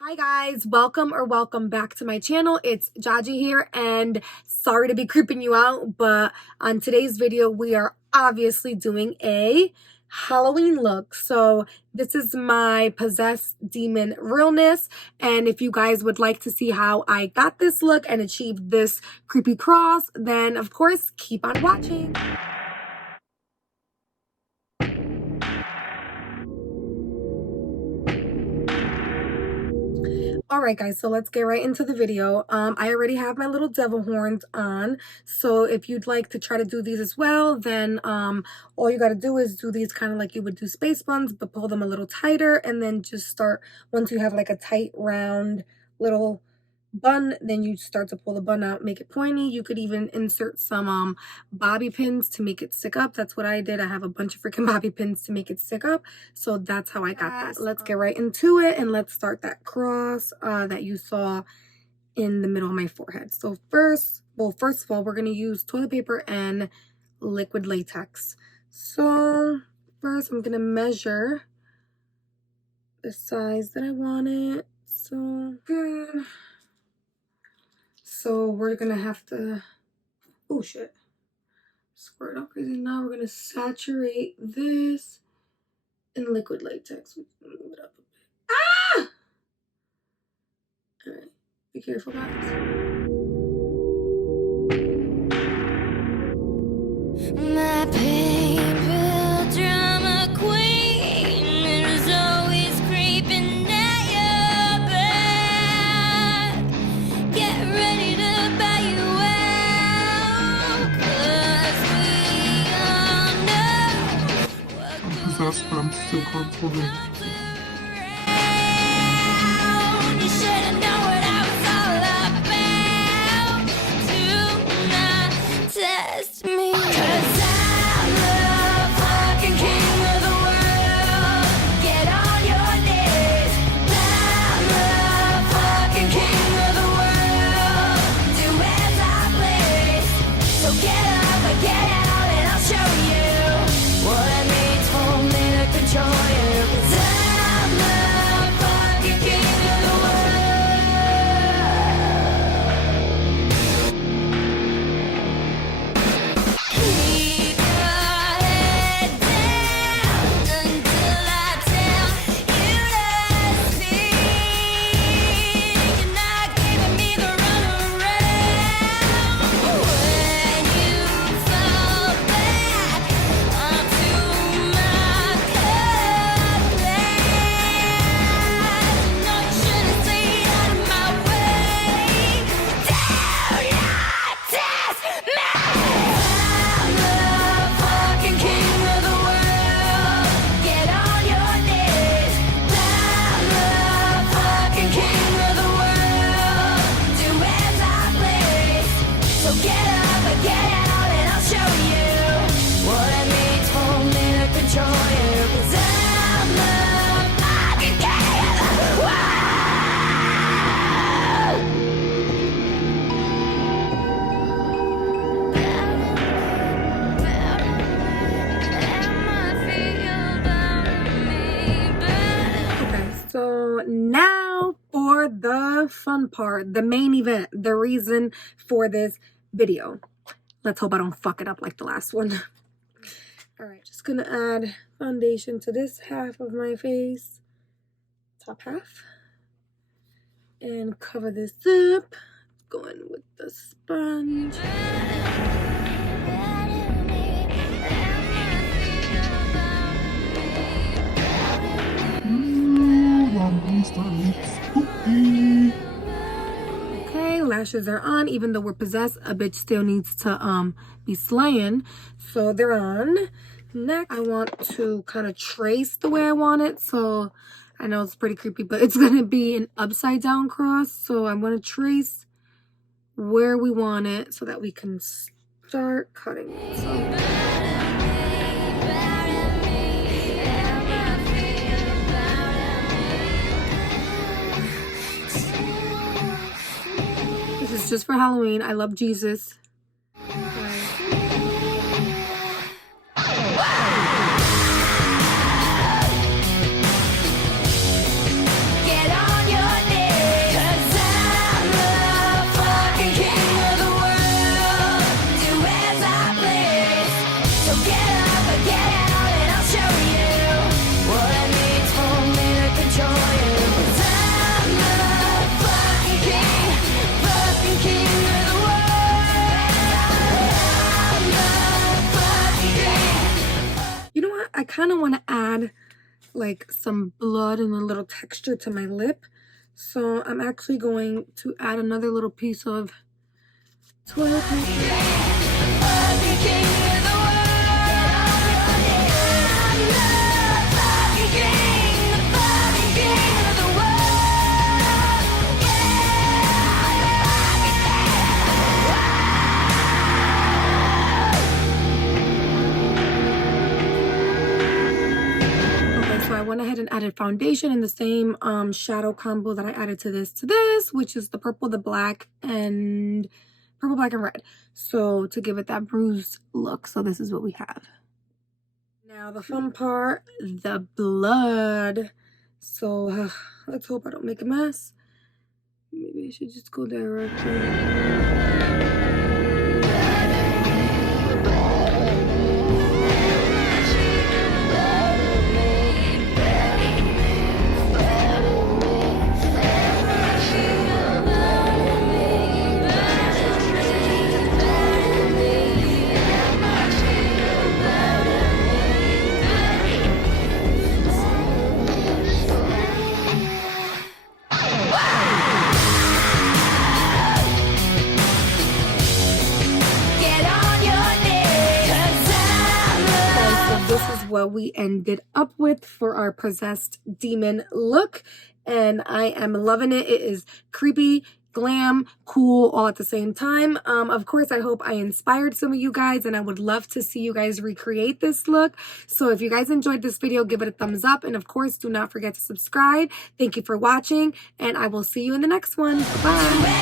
Hi guys, welcome back to my channel. It's Jaji here, and sorry to be creeping you out, but on today's video we are obviously doing a Halloween look. So this is my possessed demon realness, and if you guys would like to see how I got this look and achieved this creepy cross, then of course keep on watching. Alright guys, so let's get right into the video. I already have my little devil horns on, so if you'd like to try to do these as well, then all you gotta do is do these kind of like you would do space buns, but pull them a little tighter, and then just start, once you have like a tight round little bun, then you start to pull the bun out, make it pointy. You could even insert some bobby pins to make it stick up. That's what I did. I have a bunch of freaking bobby pins to make it stick up, so that's how I got this. Let's get right into it, and let's start that cross that you saw in the middle of my forehead. So first of all, we're going to use toilet paper and liquid latex. So first I'm going to measure the size that I want it. So good. So we're gonna have to, oh shit, squirt it all crazy. Now we're gonna saturate this in liquid latex. Move it up a bit. Ah! Alright, be careful guys. My paper drama queen is always creeping at your back. Get ready to buy you out, 'cause we all know what Possessed, but I'm still comfortable. you should've known what I was all about. Do not test me, 'cause I'm the fucking king of the world. Get on your knees. I'm the fucking king of the world. Do as I please. So get up and get out, and I'll show you what it means for me to control you. 'Cause I'm the fucking king of the world. Keep your head down until I tell you to speak. You're not giving me the runaround. When you fall back onto my cutlass, no, you shouldn't stay out of my way. Do not test me. I'm the fucking king of the world. Get on your knees. I'm the fucking king of the world. Do as I please. So get up and get out, and I'll show you what it means for me to control you. 'Cause I'm the fucking king of the world. Okay, so now for the fun part, the main event, the reason for this video. Let's hope I don't fuck it up like the last one. Alright, just gonna add foundation to this half of my face, top half, and cover this up, going with the sponge. I'm starting spooky. Okay, lashes are on. Even though we're possessed, a bitch still needs to be slaying. So they're on. Next, I want to kind of trace the way I want it. So I know it's pretty creepy, but it's gonna be an upside down cross. So I'm gonna trace where we want it so that we can start cutting it. So this is just for Halloween. I love Jesus. Get on your knees. kind of want to add like some blood and a little texture to my lip. So I'm actually going to add another little piece of toilet paper. I went ahead and added foundation in the same shadow combo that I added to this, which is the purple, the black, and purple, black, and red. So to give it that bruised look. So this is what we have. Now the fun part, the blood. So let's hope I don't make a mess. Maybe I should just go directly. What we ended up with for our possessed demon look, and I am loving it. It is creepy, glam, cool, all at the same time. Of course, I hope I inspired some of you guys, and I would love to see you guys recreate this look. So if you guys enjoyed this video, give it a thumbs up, and of course, do not forget to subscribe. Thank you for watching, and I will see you in the next one. Bye.